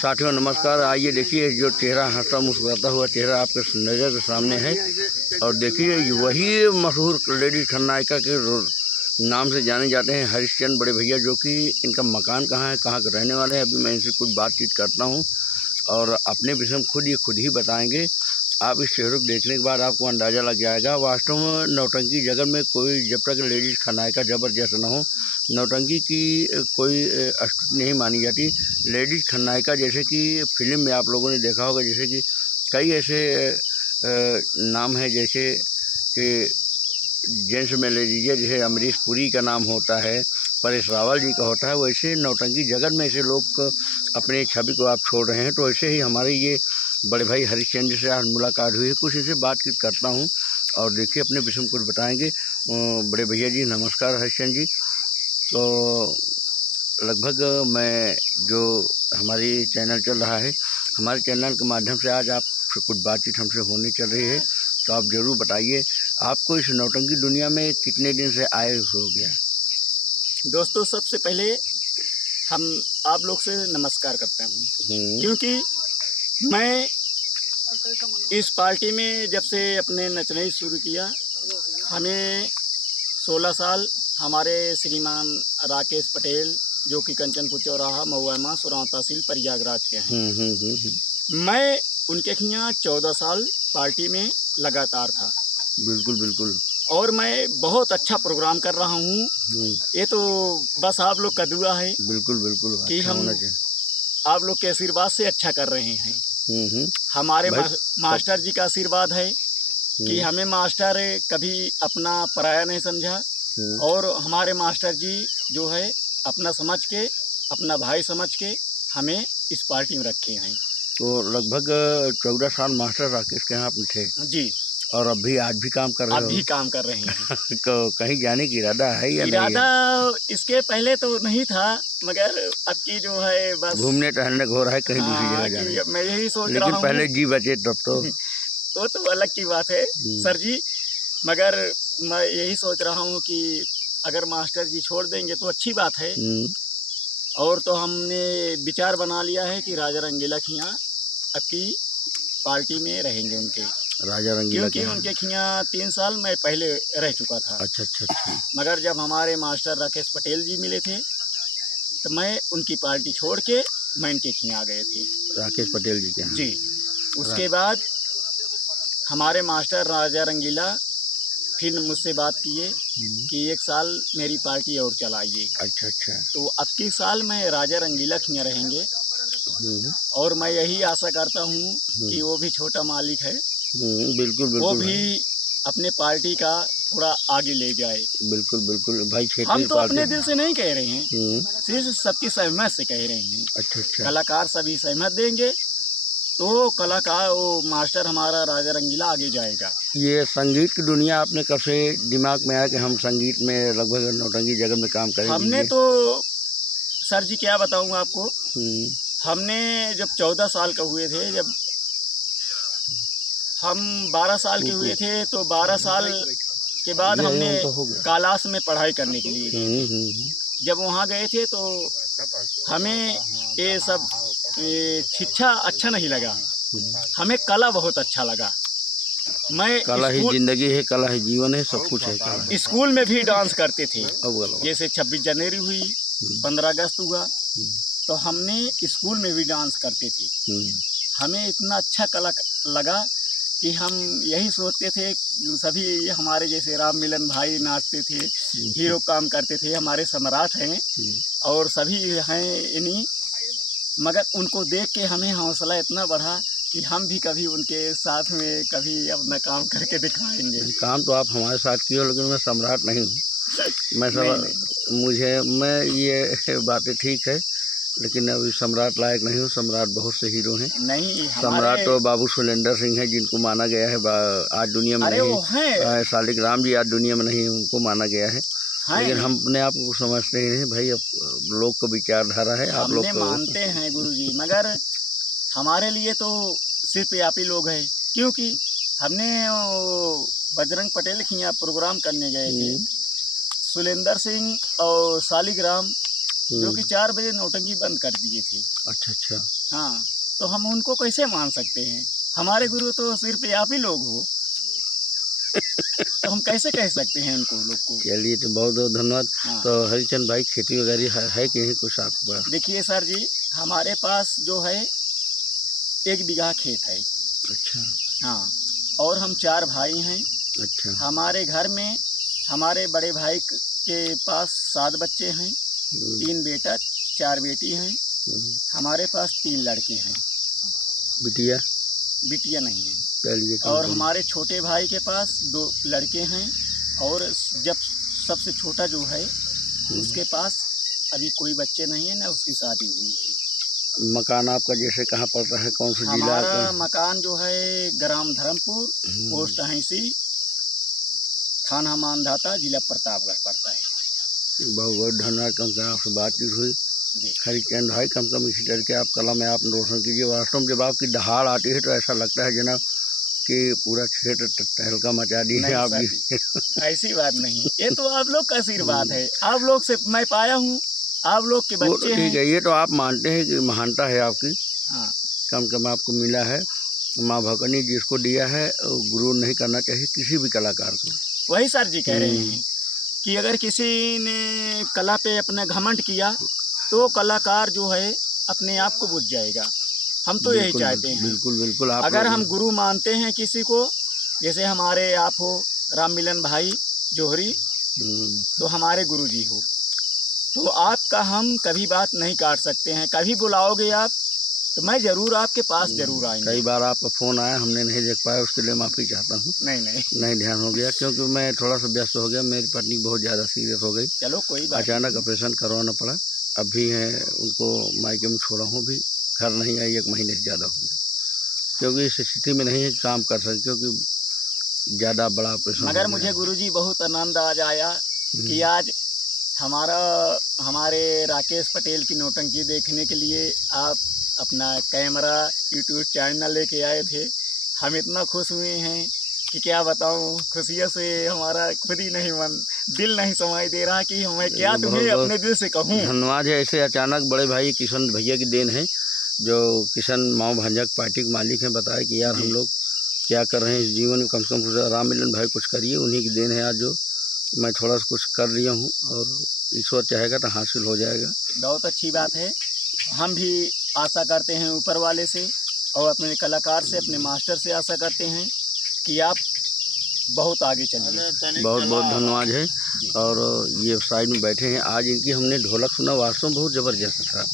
साथियों नमस्कार। आइए देखिए जो चेहरा हंसता मुस्कुराता हुआ चेहरा आपके नज़र के सामने है और देखिए वही मशहूर लेडीज खलनायिका के नाम से जाने जाते हैं हरिश्चंद्र बड़े भैया, जो कि इनका मकान कहाँ है, कहाँ के रहने वाले हैं। अभी मैं इनसे कुछ बातचीत करता हूँ और अपने विषय में खुद ही बताएंगे। आप इस चेहरे को देखने के बाद आपको अंदाज़ा लग जाएगा। वास्तव में नौटंकी जगत में कोई जब तक लेडीज़ खलनायिका ज़बरदस्त न हो, नौटंकी की कोई अस्तित्व नहीं मानी जाती। लेडीज़ खलनायिका जैसे कि फिल्म में आप लोगों ने देखा होगा, जैसे कि कई ऐसे नाम हैं, जैसे कि जेंट्स में ले लीजिए, जैसे अमरीश पुरी का नाम होता है, परेश रावल जी का होता है। वैसे नौटंकी जगत में ऐसे लोग अपनी छवि को आप छोड़ रहे हैं। तो ऐसे ही हमारे ये बड़े भाई हरिश्चंद्र से आज मुलाकात हुई है, कुछ इनसे बातचीत करता हूँ और देखिए अपने विषय में कुछ बताएंगे। बड़े भैया जी नमस्कार। हरिश्चंद्र जी, तो लगभग मैं जो हमारी चैनल चल रहा है, हमारे चैनल के माध्यम से आज आपसे कुछ बातचीत हमसे होने चल रही है, तो आप ज़रूर बताइए आपको इस नौटंकी दुनिया में कितने दिन से आए हो गया। दोस्तों, सबसे पहले हम आप लोग से नमस्कार करते हैं, क्योंकि मैं इस पार्टी में जब से अपने नचना ही शुरू किया, हमें 16 साल हमारे श्रीमान राकेश पटेल, जो कि कंचनपुर चौराहा महुआ सुराव तहसील प्रयागराज के हैं। मैं उनके यहाँ 14 साल पार्टी में लगातार था। बिल्कुल बिल्कुल। और मैं बहुत अच्छा प्रोग्राम कर रहा हूँ। ये तो बस आप लोग का दुआ है। बिल्कुल बिल्कुल कि अच्छा हम आप लोग के आशीर्वाद से अच्छा कर रहे हैं। हमारे मास्टर जी का आशीर्वाद है कि हमें मास्टर कभी अपना पराया नहीं समझा, और हमारे मास्टर जी जो है अपना समझ के, अपना भाई समझ के हमें इस पार्टी में रखे हैं। तो लगभग 14 साल मास्टर राकेश के यहाँ आप थे जी, और अभी आज भी काम कर रहे हो? अभी काम कर रहे हैं। तो कहीं जाने की इरादा है या नहीं? इरादा इसके पहले तो नहीं था, मगर अब की जो है बस घूमने टहलने को हो रहा है कहीं दूसरी जगह जाने। मैं यही सोच रहा लेकिन हूँ। पहले जी बचे तब तो। वो तो अलग की बात है सर जी, मगर मैं यही सोच रहा हूँ कि अगर मास्टर जी छोड़ देंगे तो अच्छी बात है। और तो हमने विचार बना लिया है कि राजा रंगीला खियाँ अब की पार्टी में रहेंगे उनके, राजा रंगीला, क्योंकि उनके खियाँ 3 साल मैं पहले रह चुका था। अच्छा अच्छा अच्छा। मगर जब हमारे मास्टर राकेश पटेल जी मिले थे तो मैं उनकी पार्टी छोड़ के मैं इनके खियाँ आ गए थे। राकेश पटेल जी के यहाँ? जी। उसके बाद हमारे मास्टर राजा रंगीला फिर मुझसे बात किए कि 1 साल मेरी पार्टी और चलाइए। अच्छा अच्छा। तो अब की साल मैं राजा रंगीला खियाँ रहेंगे और मैं यही आशा करता हूँ कि वो भी छोटा मालिक है, बिल्कुल बिल्कुल, वो भी अपने पार्टी का थोड़ा आगे ले जाए। बिल्कुल बिल्कुल भाई। हम तो अपने दिल से नहीं कह रहे हैं, सिर्फ सबकी सहमत से कह रहे हैं। अच्छा अच्छा। कलाकार सभी सहमत देंगे तो कलाकार वो मास्टर हमारा राजा रंगीला आगे जाएगा। ये संगीत की दुनिया आपने कब से दिमाग में आया कि हम संगीत में लगभग नौटंकी जगत में काम करेंगे? हमने तो सर जी क्या बताऊँ आपको, हमने जब 14 साल का हुए थे, जब हम 12 साल के हुए थे तो 12 साल के बाद हमने कैलाश में पढ़ाई करने के लिए गए थे। जब वहाँ गए थे तो हमें ये सब शिक्षा अच्छा नहीं लगा, हमें कला बहुत अच्छा लगा। मैं कला ही जिंदगी है, कला ही जीवन है, सब कुछ है कला। स्कूल में भी डांस करते थे, जैसे 26 जनवरी हुई, 15 अगस्त हुआ, तो हमने स्कूल में भी डांस करते थे। हमें इतना अच्छा कला लगा कि हम यही सोचते थे, सभी हमारे जैसे राम मिलन भाई नाचते थे, हीरो काम करते थे, हमारे सम्राट हैं और सभी हैं इन्हीं, मगर उनको देख के हमें हौसला इतना बढ़ा कि हम भी कभी उनके साथ में कभी अपना काम करके दिखाएंगे। काम तो आप हमारे साथ किए हो, लेकिन मैं सम्राट नहीं हूँ। मैं ये बातें ठीक है, लेकिन अभी सम्राट लायक नहीं हूँ। सम्राट बहुत से हीरो हैं। नहीं, सम्राट तो बाबू सुलेंदर सिंह है, जिनको माना गया है आज दुनिया में नहीं। शालिग्राम जी आज दुनिया में नहीं, उनको माना गया है। लेकिन हम अपने आप को समझते हैं भाई, अब लोग को विचारधारा है, आप लोग मानते हैं गुरुजी, मगर हमारे लिए तो सिर्फ आप ही लोग हैं, क्योंकि हमने बजरंग पटेल के यहाँ प्रोग्राम करने गए थे, सुलेंदर सिंह और शालिग्राम जो कि 4 बजे नौटंकी बंद कर दिए थे। अच्छा अच्छा। हाँ, तो हम उनको कैसे मान सकते हैं? हमारे गुरु तो सिर्फ आप ही लोग हो, तो हम कैसे कह सकते हैं उनको लोग को? चलिए, तो बहुत बहुत धन्यवाद। हाँ। तो हरिचंद भाई, खेती वगैरह है कि नहीं कुछ आपके पास? देखिए सर जी, हमारे पास जो है 1 बीघा खेत है। अच्छा हाँ, और हम 4 भाई हैं। अच्छा। हमारे घर में हमारे बड़े भाई के पास 7 बच्चे हैं, 3 बेटा 4 बेटी हैं। हमारे पास 3 लड़के हैं, बिटिया? बिटिया नहीं है। चलिए, और हमारे छोटे भाई के पास 2 लड़के हैं, और जब सबसे छोटा जो है उसके पास अभी कोई बच्चे नहीं है, ना उसकी शादी हुई है। मकान आपका जैसे कहाँ पड़ता है, कौन सा जिला हमारा का? मकान जो है ग्राम धर्मपुर, पोस्ट हैंसी, थाना मानधाता, जिला प्रतापगढ़ पड़ता है। बहुत बहुत धन्यवाद। कम से कम आपसे बातचीत हुई। जी। हरिचंद भाई, कम से कम इसी तरह के आप कला में आप रोशन कीजिए। वास्तव में जब आपकी दहाड़ आती है तो ऐसा लगता है जनाब कि पूरा क्षेत्र तहलका मचा दी है नहीं आप सर जी। जी, ऐसी बात नहीं, ये तो आप लोग का आशीर्वाद है। आप लोग से मैं पाया हूँ, आप लोग के वो तो बच्चे ठीक हैं। है, ये तो आप मानते हैं कि महानता है आपकी, हाँ, कम से कम आपको मिला है। माँ भगनी जिसको दिया है वो गुरु नहीं करना चाहिए किसी भी कलाकार को। वही सर जी कह रहे हैं कि अगर किसी ने कला पे अपना घमंड किया तो कलाकार जो है अपने आप को बुझ जाएगा। हम तो यही बिल्कुल चाहते हैं। बिल्कुल बिल्कुल। आप अगर लोग हम गुरु मानते हैं किसी को, जैसे हमारे आप हो राम मिलन भाई जोहरी, तो हमारे गुरु जी हो, तो आपका हम कभी बात नहीं काट सकते हैं। कभी बुलाओगे आप तो मैं ज़रूर आपके पास ज़रूर आएंगे। कई बार आपका फ़ोन आया, हमने नहीं देख पाया, उसके लिए माफ़ी चाहता हूँ। नहीं नहीं, नहीं ध्यान हो गया, क्योंकि मैं थोड़ा सा व्यस्त हो गया। मेरी पत्नी बहुत ज़्यादा सीरियस हो गई, चलो कोई बात अचानक ऑपरेशन करवाना पड़ा। अभी हैं उनको मायके में छोड़ा हूँ, भी घर नहीं आई, 1 महीने से ज़्यादा हो गया, क्योंकि इस स्थिति में नहीं है कि काम कर सके, क्योंकि ज़्यादा बड़ा ऑपरेशन। मगर मुझे गुरुजी बहुत आनंद आज आया कि आज हमारे राकेश पटेल की नौटंकी देखने के लिए आप अपना कैमरा यूट्यूब चैनल लेके आए थे। हम इतना खुश हुए हैं कि क्या बताऊं, खुशियों से हमारा खुद ही नहीं दिल नहीं समाई दे रहा कि मैं क्या तुम्हें अपने दिल से कहूं। धन्यवाद है। ऐसे अचानक बड़े भाई किशन भैया की देन है, जो किशन माओ भांजक पार्टी के मालिक हैं, बताए कि यार हम लोग क्या कर रहे हैं इस जीवन में, कम से कम राम मिलन भाई कुछ करिए। उन्हीं की देन है आज जो मैं थोड़ा सा कुछ कर लिया हूँ, और ईश्वर चाहेगा तो हासिल हो जाएगा। बहुत अच्छी बात है। हम भी आशा करते हैं ऊपर वाले से और अपने कलाकार से, अपने मास्टर से आशा करते हैं कि आप बहुत आगे चलिए। बहुत बहुत धन्यवाद है। और ये साइड में बैठे हैं, आज इनकी हमने ढोलक सुना, वास्तव में बहुत ज़बरदस्त था।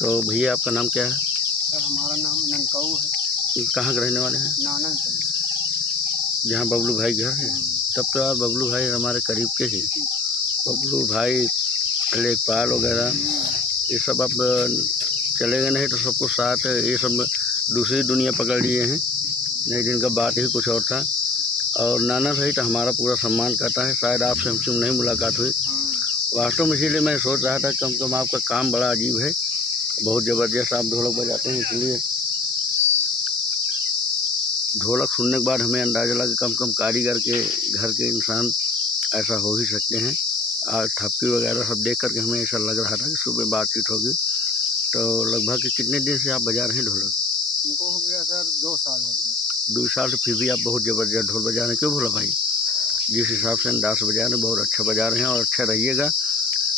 तो भैया आपका नाम क्या है? सर हमारा नाम ननकाऊ है। कहाँ के रहने वाले हैं? नानन से। जहाँ बबलू भाई घर है? तब तो यार बबलू भाई हमारे करीब के ही। बबलू भाई, लेखपाल वगैरह ये सब अब चले गए, नहीं तो सबको साथ ये सब दूसरी दुनिया पकड़ लिए हैं, नहीं जिनका बात ही कुछ और था। और नाना सहित हमारा पूरा सम्मान करता है। शायद आपसे हमसे नहीं मुलाकात हुई वास्तव में, इसीलिए मैं सोच रहा था कम से कम आपका काम बड़ा अजीब है, बहुत ज़बरदस्त आप ढोलक बजाते हैं। इसलिए ढोलक सुनने के बाद हमें अंदाज़ा लगा कम से कम कारीगर के घर के इंसान ऐसा हो ही सकते हैं। और थपकी वगैरह सब देख करके हमें ऐसा लग रहा था कि सुबह बातचीत होगी। तो लगभग कितने दिन से आप बजा रहे हैं ढोलक? हमको हो गया सर 2 साल हो गया। 2 साल से, फिर भी आप बहुत ज़बरदस्त ढोल बजा रहे हैं। क्यों भोला भाई, जिस हिसाब से अंदाज से बजा रहे हैं बहुत अच्छा बजा रहे हैं, और अच्छा रहिएगा।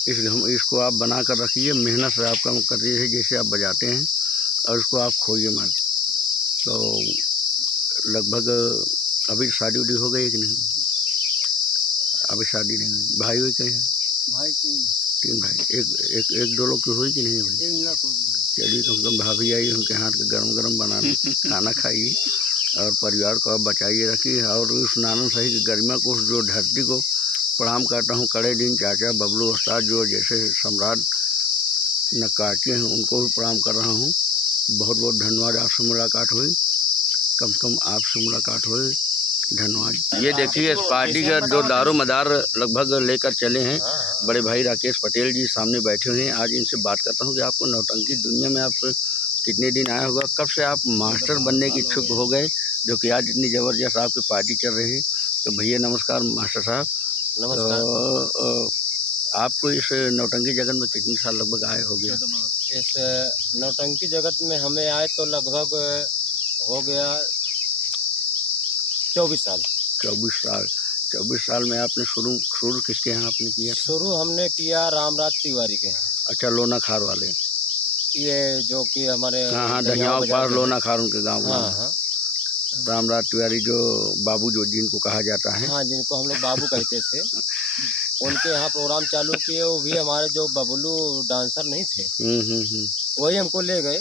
इसको आप बना कर रखिए, मेहनत से आप काम कर रही है जैसे आप बजाते हैं, और इसको आप खोइए मत। तो लगभग अभी शादी उदी हो गई कि नहीं? अभी शादी नहीं हुई। भाई हुई कहीं है? भाई 3 भाई। एक 2 लोग की हुई कि नहीं हुई? 1 लाख हो गई। चलिए, कम से कम भाभी आई, उनके हाथ का गरम गरम बना खाना खाइए और परिवार को आप बचाइए रखिए। और उस नाना सही की गरिमा को, जो धरती को प्रणाम करता हूँ। कड़े दिन चाचा बबलू उस्ताद जो जैसे सम्राट नक्काशी हैं, उनको भी प्रणाम कर रहा हूँ। बहुत बहुत धन्यवाद। आपसे मुलाकात हुई, कम से कम आपसे मुलाकात हुई, धन्यवाद। ये देखिए इस पार्टी का जो दारो मदार लगभग लेकर चले हैं बड़े भाई राकेश पटेल जी, सामने बैठे हुए हैं। आज इनसे बात करता हूँ कि आपको नौटंकी दुनिया में आप कितने दिन आया होगा, कब से आप मास्टर बनने के इच्छुक हो गए, जो कि आज इतनी ज़बरदस्त आपकी पार्टी चल रही है। तो भैया नमस्कार मास्टर साहब। नमस्कार। तो आपको इस नौटंकी जगत में कितने साल लगभग आए हो गया? इस नौटंकी जगत में हमें आए तो लगभग हो गया 24 साल। 24 साल। 24 साल में आपने शुरू किसके यहाँ आपने किया? शुरू हमने किया रामराज तिवारी के यहाँ। अच्छा, लोना खार वाले। ये जो कि हमारे हाँ, दहियाओं के पास लोना खार उनके गाँव हाँ में। हाँ रामराज तिवारी जो बाबू जो जिनको कहा जाता है। हाँ, जिनको हम लोग बाबू कहते थे, उनके यहाँ प्रोग्राम चालू किए। वो भी हमारे जो बबलू डांसर नहीं थे, वही हमको ले गए।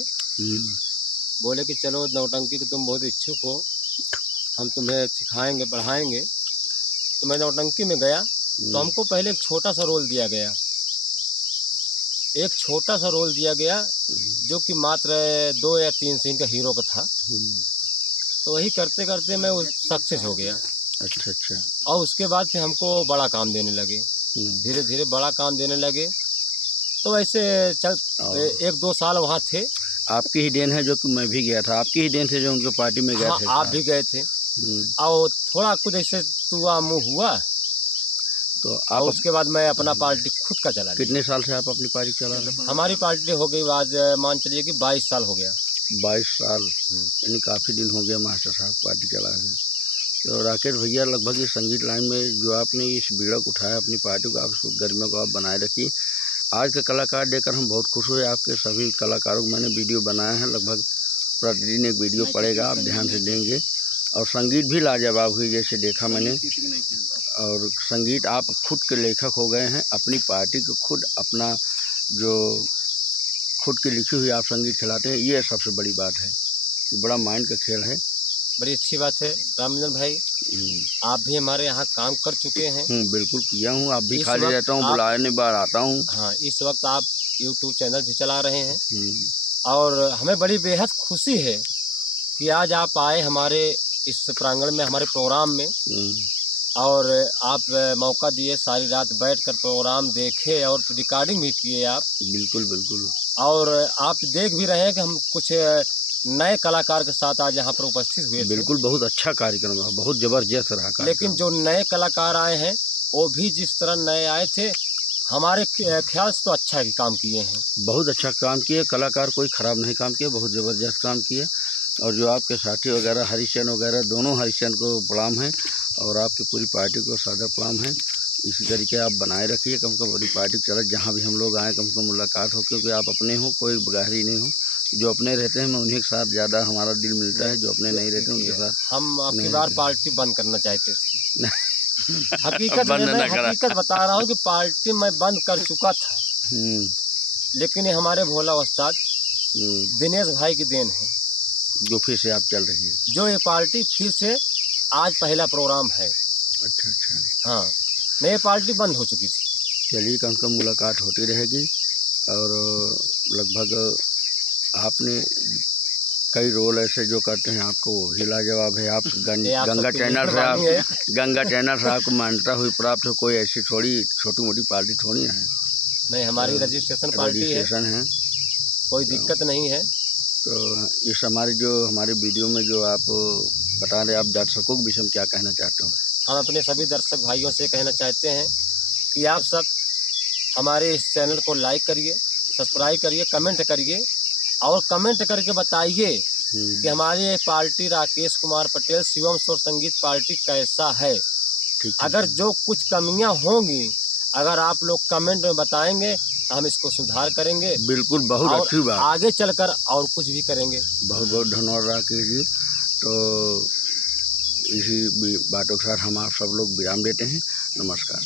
बोले कि चलो नौटंकी के तुम बहुत इच्छुक हो, हम तुम्हें सिखाएंगे पढ़ाएंगे। तो मैं नौटंकी में गया तो हमको पहले एक छोटा सा रोल दिया गया। एक छोटा सा रोल दिया गया जो कि मात्र 2 या 3 सीन का हीरो का था। तो वही करते करते मैं उस सक्सेस हो गया। अच्छा अच्छा। और उसके बाद फिर हमको बड़ा काम देने लगे, धीरे धीरे बड़ा काम देने लगे। तो ऐसे चल 1-2 साल वहाँ थे। आपकी ही देन है जो कि मैं भी गया था, आपकी ही देन से जो उनके पार्टी में गए हाँ, थे। आप भी गए थे। और थोड़ा कुछ ऐसे तुआ मुँह हुआ तो और आप उसके बाद मैं अपना पार्टी खुद का चला लिया। कितने साल से आप अपनी पार्टी चला रहे हैं? हमारी पार्टी हो गई आज मान चलिए कि 22 साल हो गया। 22 साल, यानी काफ़ी दिन हो गया मास्टर साहब पार्टी चला रहे। तो राकेश भैया, लगभग इस संगीत लाइन में जो आपने इस बीड़क उठाया अपनी पार्टी को, आप उसको गरिमा को आप बनाए रखिए। आज के कलाकार देखकर हम बहुत खुश हुए। आपके सभी कलाकारों को मैंने वीडियो बनाया है, लगभग प्रतिदिन एक वीडियो पड़ेगा, आप ध्यान से देंगे। और संगीत भी लाजवाब हुई जैसे देखा मैंने। और संगीत आप खुद के लेखक हो गए हैं, अपनी पार्टी को खुद अपना जो खुद की लिखी हुई आप संगीत खिलाते हैं, ये सबसे बड़ी बात है कि बड़ा माइंड का खेल है। बड़ी अच्छी बात है रामचंद्र भाई, आप भी हमारे यहाँ काम कर चुके हैं। बिल्कुल किया हूँ, आप भी इस खाली वक्त रहता हूँ, बुलाने बार आता हूँ। हाँ, इस वक्त आप यूट्यूब चैनल भी चला रहे हैं और हमें बड़ी बेहद खुशी है कि आज आप आए हमारे इस प्रांगण में, हमारे प्रोग्राम में। और आप मौका दिए, सारी रात बैठकर प्रोग्राम देखे और रिकॉर्डिंग भी किए आप। बिल्कुल बिल्कुल। और आप देख भी रहे हैं कि हम कुछ नए कलाकार के साथ आज यहाँ पर उपस्थित हुए थे। बिल्कुल, बहुत अच्छा कार्यक्रम रहा, बहुत ज़बरदस्त रहा कार्यक्रम। लेकिन जो नए कलाकार आए हैं वो भी जिस तरह नए आए थे, हमारे ख्याल से तो अच्छा ही काम किए हैं। बहुत अच्छा काम किए, कलाकार कोई ख़राब नहीं काम किया, बहुत ज़बरदस्त काम किए। और जो आपके साथी वगैरह हरीशचंद वगैरह, दोनों हरीशचंद को प्रणाम है और आपकी पूरी पार्टी को सादर प्रणाम है। इसी तरीके आप बनाए रखिए, कम से कम बड़ी पार्टी चले, जहाँ भी हम लोग आएँ कम से कम मुलाकात हो, क्योंकि आप अपने हो, कोई बगारी नहीं हो। जो अपने रहते हैं मैं उन्हीं के साथ ज़्यादा हमारा दिल मिलता है, जो अपने नहीं रहते उनके साथ हम आपकी बार पार्टी बंद करना चाहते थे। हकीकत बंद मैं ना करा। हकीकत बता रहा हूँ कि पार्टी मैं बंद कर चुका था, लेकिन ये हमारे भोला उस्ताद दिनेश भाई की देन है जो फिर से आप चल रही है। जो ये पार्टी फिर से आज पहला प्रोग्राम है। अच्छा अच्छा। हाँ, नहीं ये पार्टी बंद हो चुकी थी। चलिए, कम से कम मुलाकात होती रहेगी। और लगभग आपने कई रोल ऐसे जो करते हैं, आपको ही लाजवाब है। आप गंगा चैनल से आपको मान्यता हुई प्राप्त हो, कोई ऐसी थोड़ी छोटी मोटी पार्टी थोड़ी है। नहीं, हमारी रजिस्ट्रेशन पार्टी है, कोई दिक्कत नहीं है। तो इस हमारे वीडियो में जो आप बता रहे, आप दर्शकों के विषय में क्या कहना चाहते हो? हम अपने सभी दर्शक भाइयों से कहना चाहते हैं कि आप सब हमारे इस चैनल को लाइक करिए, सब्सक्राइब करिए, कमेंट करिए और कमेंट करके बताइए कि हमारी ये पार्टी राकेश कुमार पटेल शिवम स्वर संगीत पार्टी कैसा है। अगर जो कुछ कमियां होंगी, अगर आप लोग कमेंट में बताएंगे तो हम इसको सुधार करेंगे। बिल्कुल, बहुत अच्छी बात। आगे चलकर और कुछ भी करेंगे। बहुत बहुत धन्यवाद राकेश जी। तो इसी बातों के साथ हम आप सब लोग विराम देते हैं। नमस्कार।